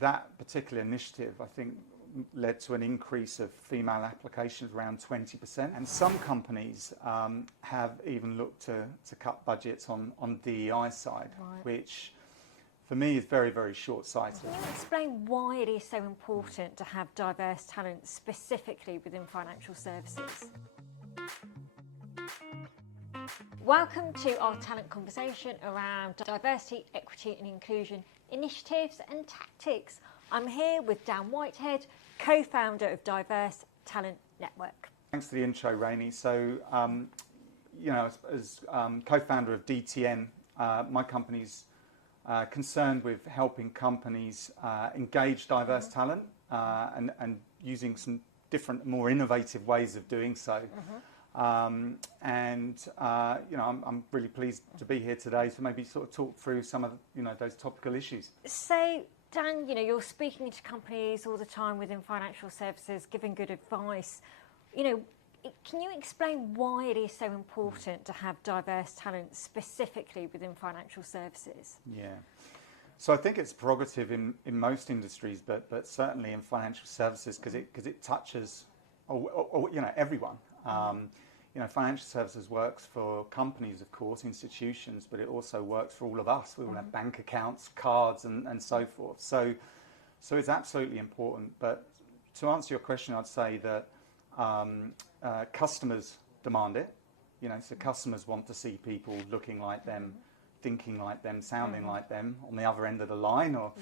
that particular initiative, I think, led to an increase of female applications around 20%. And some companies have even looked to cut budgets on DEI side, Right. which for me is very, very short-sighted. Can you explain why it is so important to have diverse talent specifically within financial services? Welcome to our talent conversation around diversity, equity and inclusion initiatives and tactics. I'm here with Dan Whitehead, co-founder of Diverse Talent Network. Thanks for the intro, Rainey. So, as co-founder of DTN, my company's concerned with helping companies engage diverse talent and using some different, more innovative ways of doing so. I'm really pleased to be here today to maybe sort of talk through some of those topical issues. So, Dan, you're speaking to companies all the time within financial services, giving good advice. Can you explain why it is so important to have diverse talent specifically within financial services? Yeah. So I think it's prerogative in most industries, but certainly in financial services because it touches everyone. Financial services works for companies, of course, institutions, but it also works for all of us. We all have bank accounts, cards, and so forth. So it's absolutely important. But to answer your question, I'd say that customers demand it. So customers want to see people looking like them, thinking like them, sounding like them on the other end of the line. Or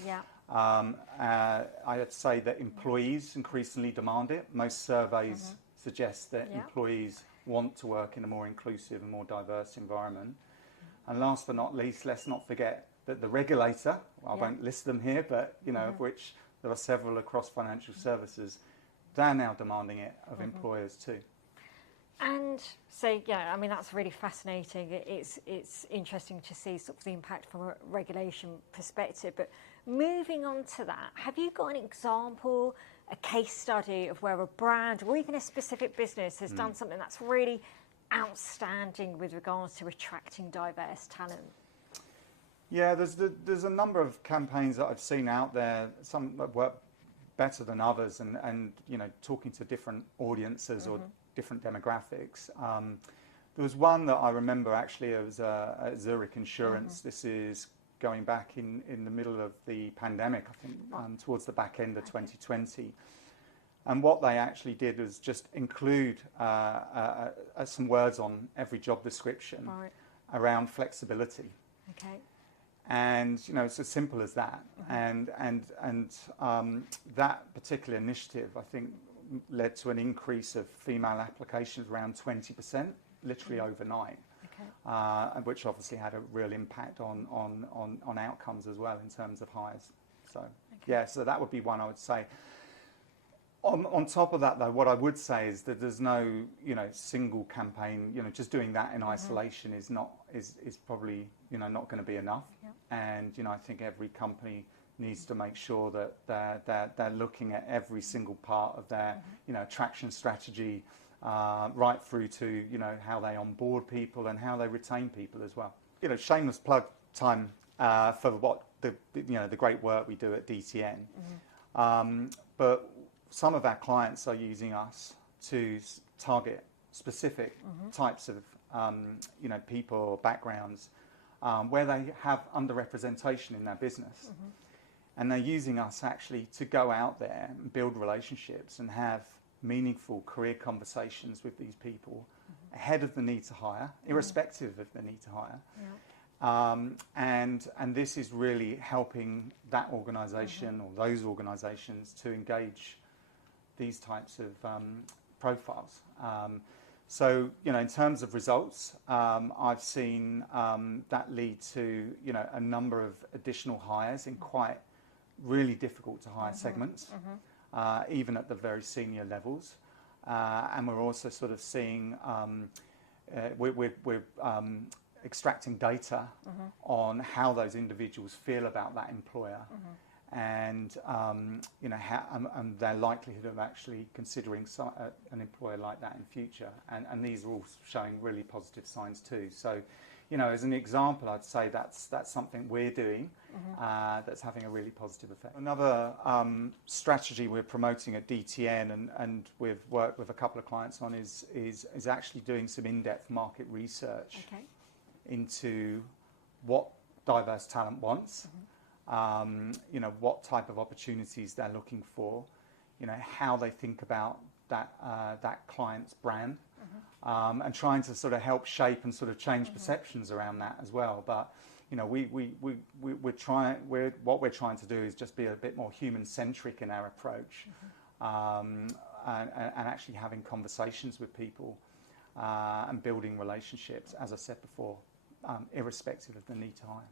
I'd say that employees increasingly demand it. Most surveys suggest that employees want to work in a more inclusive and more diverse environment. And last but not least, let's not forget that the regulator, I won't list them here, but of which there are several across financial services, they're now demanding it of employers too. And so, that's really fascinating. It's interesting to see sort of the impact from a regulation perspective. But moving on to that, have you got an example, a case study of where a brand or even a specific business has done something that's really outstanding with regards to attracting diverse talent? Yeah, there's a number of campaigns that I've seen out there, some that work better than others, and talking to different audiences or different demographics. There was one that I remember actually, it was at Zurich Insurance. This is going back in the middle of the pandemic, I think, towards the back end of 2020. And what they actually did was just include some words on every job description around flexibility. Okay. And it's as simple as that. And that particular initiative, I think, led to an increase of female applications around 20%, literally overnight. Okay. Which obviously had a real impact on outcomes as well in terms of hires. So so that would be one I would say. On top of that, though, what I would say is that there's no single campaign. Just doing that in isolation is probably not going to be enough. And I think every company needs to make sure that they're looking at every single part of their attraction strategy, right through to how they onboard people and how they retain people as well. Shameless plug time for what the great work we do at DTN. But some of our clients are using us to target specific types of people or backgrounds where they have underrepresentation in their business. And they're using us actually to go out there and build relationships and have meaningful career conversations with these people ahead of the need to hire, irrespective of the need to hire. And this is really helping that organisation or those organisations to engage these types of profiles. So, in terms of results, I've seen that lead to, a number of additional hires in quite really difficult to hire segments, even at the very senior levels. And we're also sort of seeing, we're extracting data on how those individuals feel about that employer. And and their likelihood of actually considering an employer like that in future, and these are all showing really positive signs too. So, you know, as an example, I'd say that's something we're doing that's having a really positive effect. Another strategy we're promoting at DTN, and we've worked with a couple of clients on, is actually doing some in-depth market research into what diverse talent wants, you know, what type of opportunities they're looking for, you know, how they think about that client's brand, and trying to sort of help shape and sort of change perceptions around that as well. But you know, what we're trying to do is just be a bit more human-centric in our approach, and actually having conversations with people and building relationships, as I said before, irrespective of the need to hire.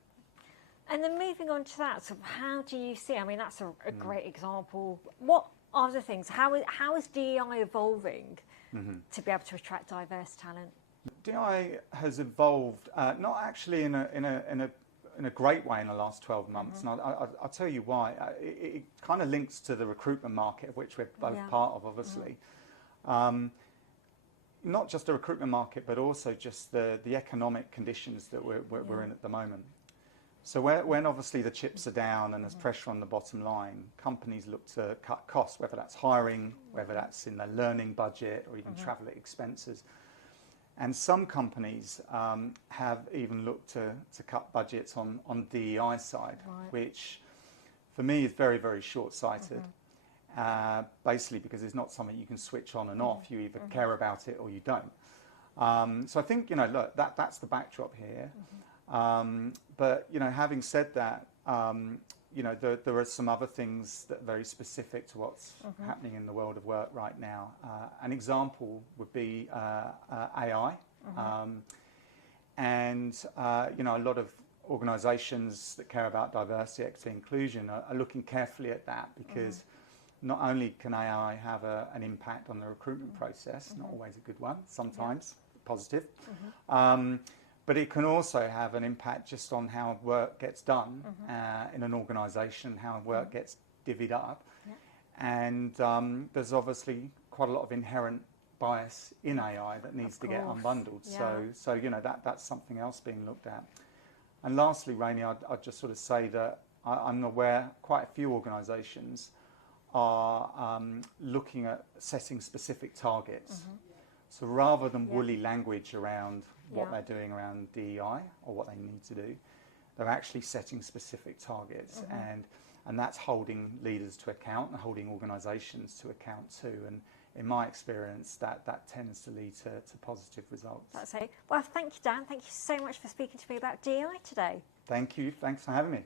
And then moving on to that, so how do you see, I mean, that's a great example. What other things, how is DEI evolving to be able to attract diverse talent? DEI has evolved, not actually in a great way in the last 12 months, and I'll tell you why. It kind of links to the recruitment market, of which we're both part of, obviously. Not just the recruitment market, but also just the economic conditions that we're in at the moment. So when obviously the chips are down and there's pressure on the bottom line, companies look to cut costs, whether that's hiring, whether that's in their learning budget, or even travel expenses. And some companies have even looked to cut budgets on DEI side, which for me is very, very short-sighted, basically because it's not something you can switch on and off. You either care about it or you don't. So I think, you know, look, that's the backdrop here. But, you know, having said that, you know, there are some other things that are very specific to what's happening in the world of work right now. An example would be AI. And, you know, a lot of organisations that care about diversity, equity, inclusion are looking carefully at that, because not only can AI have an impact on the recruitment process, not always a good one, sometimes positive, but it can also have an impact just on how work gets done in an organisation, how work gets divvied up. And there's obviously quite a lot of inherent bias in AI that needs to get unbundled. So you know, that's something else being looked at. And lastly, Rainey, I'd just sort of say that I'm aware quite a few organisations are looking at setting specific targets. So rather than woolly language around what they're doing around DEI or what they need to do, they're actually setting specific targets, and that's holding leaders to account and holding organisations to account too. And in my experience, that tends to lead to positive results. That's it. Well, thank you, Dan. Thank you so much for speaking to me about DEI today. Thank you. Thanks for having me.